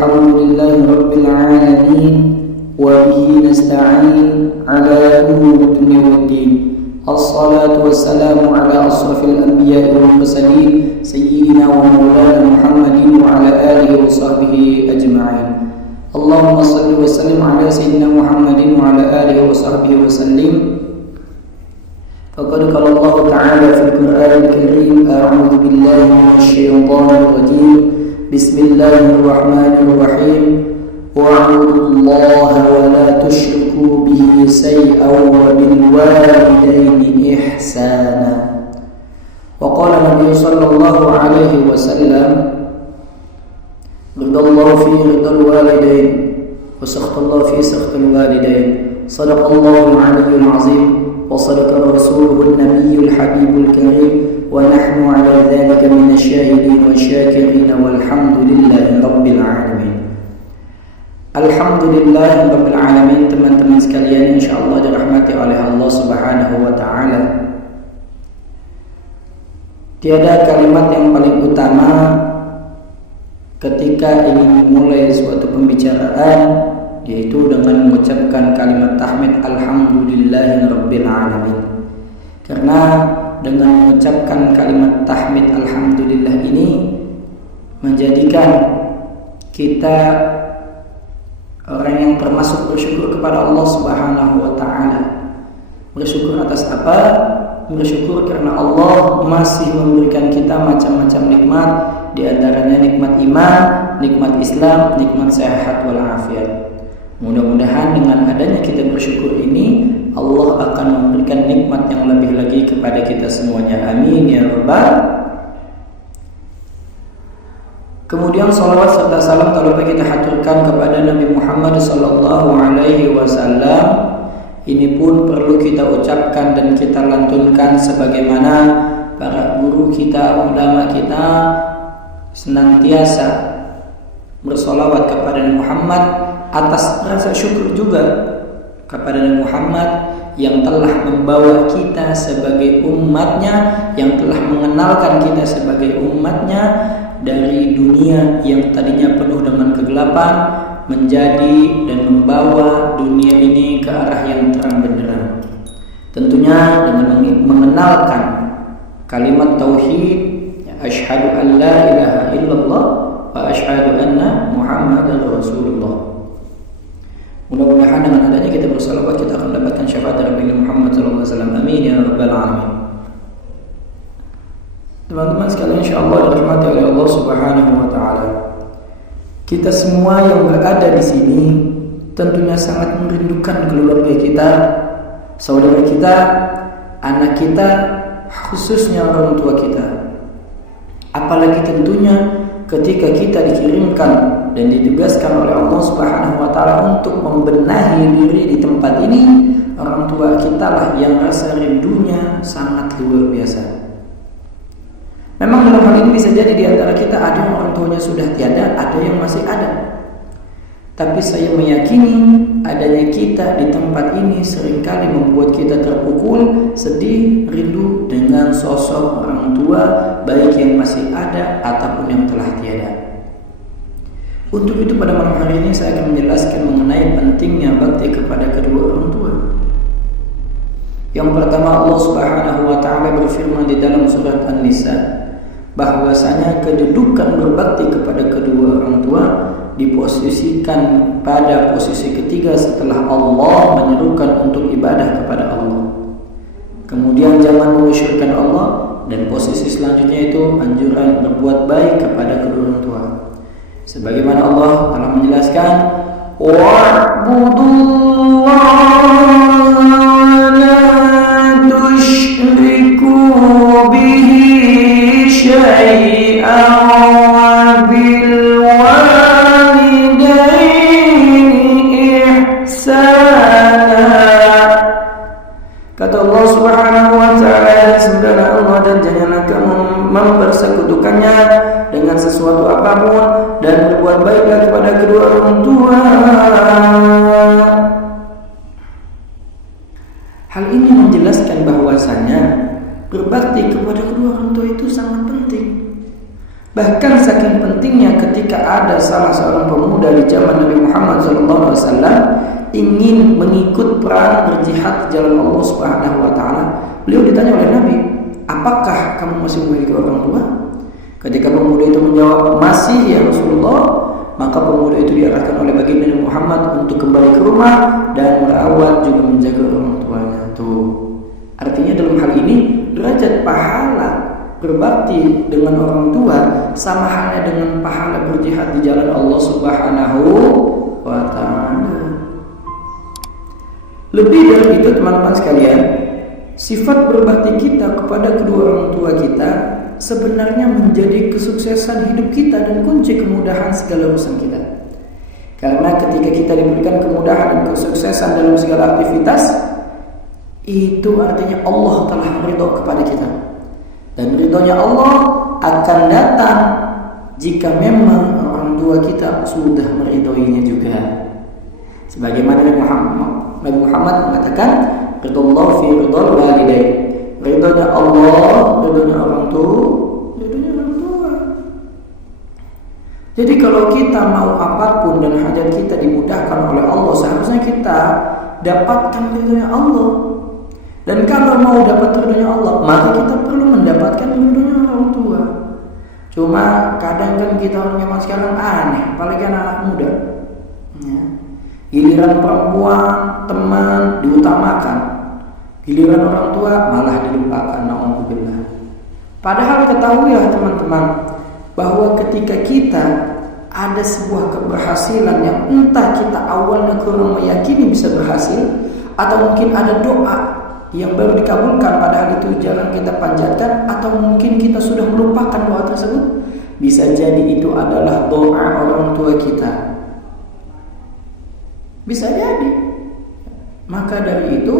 alhamdulillahi rabbil alamin wa bihi nasta'in ala umuri dunya waddin. Assalatu wassalamu ala asrafil anbiya'i wal mursalin sayyidina wa maulana Muhammadin wa ala alihi wa sahbihi ajma'in. Allahumma salli wa sallim ala sayyidina Muhammadin wa ala alihi wa sahbihi wa sallim. Faqad qala Allah ta'ala fil Qur'anil Karim, a'udzu billahi minasy syaithanir rajim. Bismillahirrahmanirrahim. Wa'budu Allaha wa la tusyriku bihi syai'an wa bil walidayni ihsana. Wa qala Nabi sallallahu alaihi wasallam, ridallahu fi ridal walidain wa sakhatallahu fi sakhatil walidain. Sadaqallahu al-'aliyyul 'azim wa sadaqa rasuluhu an-nabiyyul habibul karim wa nahnu 'ala dhalika minasyahidin wa syakirin walhamdulillahi rabbil alamin. Alhamdulillah rabbil alamin. Teman-teman sekalian, insyaallah dirahmati oleh Allah Subhanahu wa taala. Tiada kalimat yang paling utama ketika ingin memulai suatu pembicaraan, yaitu dengan mengucapkan kalimat tahmid alhamdulillahi rabbil alamin. Karena dengan mengucapkan kalimat tahmid alhamdulillah ini menjadikan kita orang yang termasuk bersyukur kepada Allah Subhanahu wa taala. Bersyukur atas apa? Bersyukur karena Allah masih memberikan kita macam-macam nikmat, di antaranya nikmat iman, nikmat Islam, nikmat sehat wal afiat. Mudah-mudahan dengan adanya kita bersyukur ini, Allah akan memberikan nikmat yang lebih lagi kepada kita semuanya. Amin ya rabbal. Kemudian salawat serta salam tak lupa kita haturkan kepada Nabi Muhammad sallallahu alaihi wasallam. Ini pun perlu kita ucapkan dan kita lantunkan sebagaimana para guru kita, ulama kita senantiasa bersolawat kepada Nabi Muhammad atas rasa syukur juga kepada Nabi Muhammad yang telah membawa kita sebagai umatnya, yang telah mengenalkan kita sebagai umatnya dari dunia yang tadinya penuh dengan kegelapan menjadi dan membawa dunia ini ke arah yang terang benderang. Tentunya dengan mengenalkan kalimat tauhid, asyhadu an la ilaha illallah wa asyhadu anna Muhammadar Rasulullah. Mudah-mudahan dengan adanya kita bersalawat kita akan mendapatkan syafaat dari Nabi Muhammad sallallahu alaihi wasallam. Amin ya rabbal alamin. Teman-teman sekalian, insyaallah dirahmati oleh Allah Subhanahu wa taala. Kita semua yang berada di sini tentunya sangat merindukan keluarga kita, saudara kita, anak kita, khususnya orang tua kita. Apalagi tentunya ketika kita dikirimkan dan ditugaskan oleh Allah Subhanahu wa taala untuk membenahi diri di tempat ini, orang tua kita lah yang rasa rindunya sangat luar biasa. Memang dalam hal ini bisa jadi di antara kita ada yang orang tuanya sudah tiada, ada yang masih ada. Tapi saya meyakini adanya kita di tempat ini seringkali membuat kita terpukul, sedih, rindu dengan sosok orang tua, baik yang masih ada ataupun yang telah tiada. Untuk itu pada malam hari ini saya akan menjelaskan mengenai pentingnya bakti kepada kedua orang tua. Yang pertama, Allah Subhanahu wa taala berfirman di dalam surat An-Nisa bahwasanya kedudukan berbakti kepada kedua orang tua diposisikan pada posisi ketiga setelah Allah menyerukan untuk ibadah kepada Allah. Kemudian jangan mengusyirkan Allah, dan posisi selanjutnya itu anjuran berbuat baik kepada kedua orang tua. Sebagaimana Allah telah menjelaskan, wa'budullaha la tusyriku bihi syai'an bil walidayni ihsana. Kata Allah Subhanahu wa taala, saudara Allah, dan janganlah kamu mempersekutukannya dengan sesuatu apapun, dan berbuat baiklah kepada kedua orang tua. Hal ini menjelaskan bahwasanya berbakti kepada kedua orang tua itu sangat penting. Bahkan saking pentingnya ketika ada salah seorang pemuda di zaman Nabi Muhammad SAW ingin mengikut perang berjihad di jalan Allah Subhanahu wa taala, beliau ditanya oleh Nabi, "Apakah kamu masih memiliki orang tua?" Ketika pemuda itu menjawab, "Masih ya Rasulullah," maka pemuda itu diarahkan oleh baginda Nabi Muhammad untuk kembali ke rumah dan merawat juga menjaga orang tuanya. Tuh. Artinya dalam hal ini derajat pahala berbakti dengan orang tua sama halnya dengan pahala berjihad di jalan Allah Subhanahu wa taala. Lebih dari itu teman-teman sekalian, sifat berbakti kita kepada kedua orang tua kita sebenarnya menjadi kesuksesan hidup kita dan kunci kemudahan segala urusan kita. Karena ketika kita diberikan kemudahan dan kesuksesan dalam segala aktivitas, itu artinya Allah telah meridho kepada kita. Dan ridhonya Allah akan datang jika memang orang tua kita sudah meridhoinya juga. Sebagaimana Nabi Muhammad mengatakan, ridhollah fi ridhol walidain. Ridhonya Allah, ridhonya orang tua, ridhonya orang tua. Jadi kalau kita mau apapun dan hajat kita dimudahkan oleh Allah, seharusnya kita dapatkan ridhonya Allah. Dan kalau mau dapat ridhonya Allah, maka kita perlu mendapatkan ridhonya orang tua. Cuma kadang kan kita orang zaman sekarang aneh, apalagi anak-anak muda. Ya. Giliran perempuan, teman diutamakan, giliran orang tua malah dilupakan. Na'udzubillah. Padahal ketahui ya teman-teman, bahwa ketika kita ada sebuah keberhasilan yang entah kita awalnya kurang meyakini bisa berhasil, atau mungkin ada doa yang baru dikabulkan padahal itu jarang kita panjatkan, atau mungkin kita sudah melupakan doa tersebut, bisa jadi itu adalah doa orang tua kita. Bisa jadi. Maka dari itu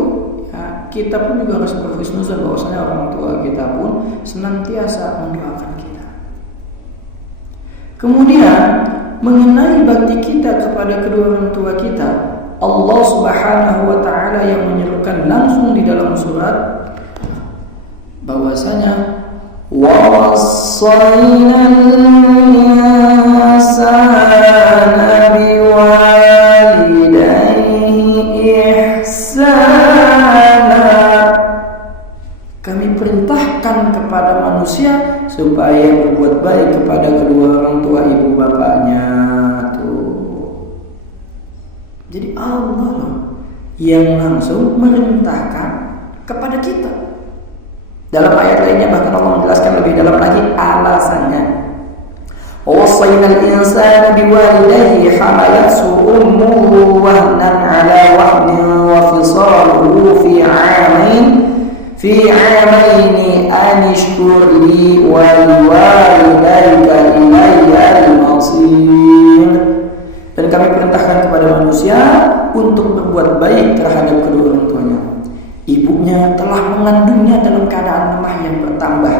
ya, kita pun juga harus berhusnuzon bahwasanya orang tua kita pun senantiasa mendoakan kita. Kemudian mengenai bakti kita kepada kedua orang tua kita, Allah Subhanahu wa taala yang menyerukan langsung di dalam surat bahwasanya wa wasainal insana biwalidayhi ihsana. Kami perintahkan kepada manusia supaya berbuat baik kepada kedua orang tua ibu bapaknya. Jadi Allah yang langsung merintahkan kepada kita. Dalam ayat lainnya bahkan Allah menjelaskan lebih dalam lagi alasannya. Wasainal insana biwalidayhi hamalathu ummuhu wahnan ala wahnin wa fisaluhu fi 'amaini an ishkur li wa liwalidayka ilayya al-masir. Dan kami perintahkan kepada manusia untuk berbuat baik terhadap kedua orang tuanya. Ibunya telah mengandungnya dalam keadaan lemah yang bertambah.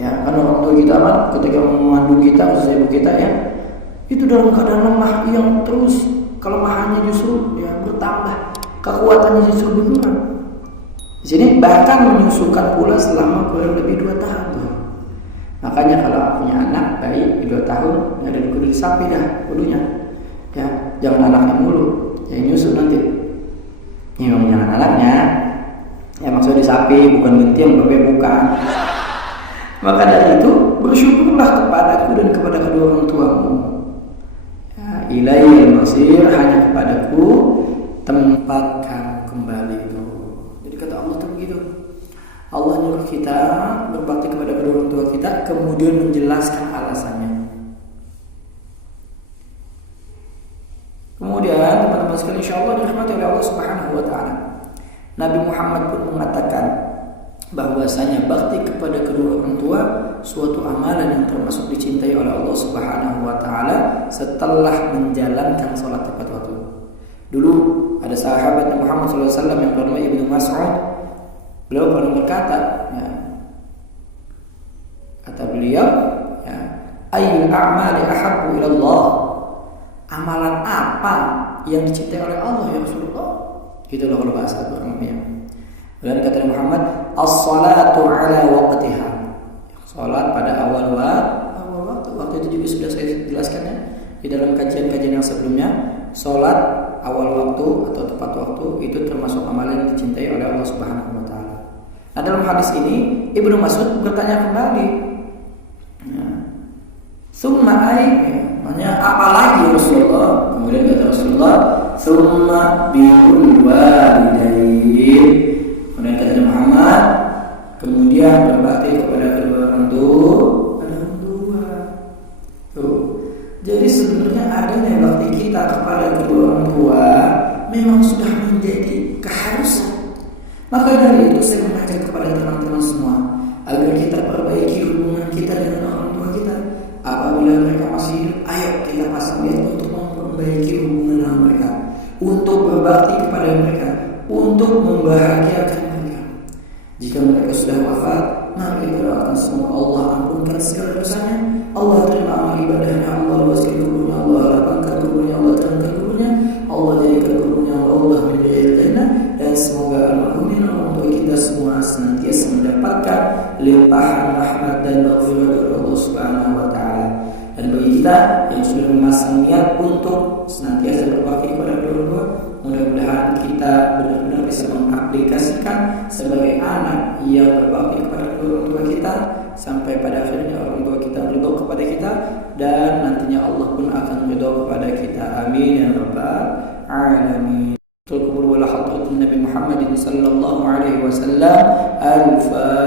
Ya, kan orang tua kita kan ketika mengandung kita, khususnya ibu kita ya, itu dalam keadaan lemah yang terus kelemahannya justru ya bertambah, kekuatannya justru berkurang. Di sini bahkan menyusukan pula selama kurang lebih 2 tahun tuh. Makanya kalau punya anak bayi 2 tahun, ada di kudu sapi dah kudunya. Ya, jangan anaknya mulu, yang nyusu nanti. Ya, jangan anaknya. Ya maksudnya sapi, bukan gentian, bukan. Maka dari itu bersyukurlah kepadaku dan kepada kedua orang tuamu. Ya, ilaihil masir, hanya kepadaku tempat kamu kembali itu. Jadi kata Allah tuh begitu. Allah nyuruh kita berbakti kepada kedua orang tua kita, kemudian menjelaskan alasannya. Kemudian teman-teman sekalian, insyaallah dirahmati oleh Allah Subhanahu wa taala, Nabi Muhammad pun mengatakan bahwasanya bakti kepada kedua orang tua suatu amalan yang termasuk dicintai oleh Allah Subhanahu wa taala setelah menjalankan salat tepat waktu. Dulu ada sahabat Nabi Muhammad SAW yang bernama Ibnu Mas'ud. Beliau pernah berkata, ya, kata beliau, ya, ayyul a'mali ahabbu ila Allah. Amalan apa yang dicintai oleh Allah ya Rasulullah? Gitu loh kalau bahasa Arabnya. Dan kata Muhammad, as-salatu ala waqtiha. Salat pada awal waktu. waktu itu juga sudah saya jelaskan ya di dalam kajian-kajian yang sebelumnya. Sholat awal waktu atau tepat waktu itu termasuk amalan yang dicintai oleh Allah Subhanahu wa taala. Nah, dalam hadis ini Ibnu Mas'ud bertanya kembali, summa ay, maknanya apa lagi Rasulullah? Kemudian kata Rasulullah, summa birrul walidain. Kemudian kata Muhammad, kemudian berbakti kepada kedua orang tua. Tuh. Jadi sebenarnya adanya bakti kita kepada kedua orang tua memang sudah menjadi keharusan. Maka dari itu saya mengajak kepada teman-teman semua agar kita perbaiki hubungan kita dengan orang tua kita. Apabila mereka masih hidup, ayo kita pasang niat untuk memperbaiki hubungan dengan mereka, untuk berbakti kepada mereka, untuk membahagiakan mereka. Jika mereka sudah wafat, mari kita doakan semoga Allah ampunkan segala dosanya, Allah terima amal ibadahnya, Allah luaskan kuburnya, Allah lapangkan kuburnya, Allah terangkan kuburnya, Allah jadikan kuburnya Allah menjadi jannah, dan semoga almarhumin orang tua kita semua senantiasa mendapatkan limpahan rahmat dan maghfirah dari Allah Subhanahu wa taala. Dan bagi kita yang sudah memasang niat untuk senantiasa berbakti kepada kedua orang tua, mudah-mudahan kita benar-benar bisa mengaplikasikan sebagai anak yang berbakti kepada kedua orang tua kita sampai pada akhirnya orang tua kita ridho kepada kita dan nantinya Allah pun akan ridho kepada kita. Amin ya rabbal alamin. Qul wala hadratin Nabi Muhammad sallallahu alaihi wasallam. Al-Fatihah.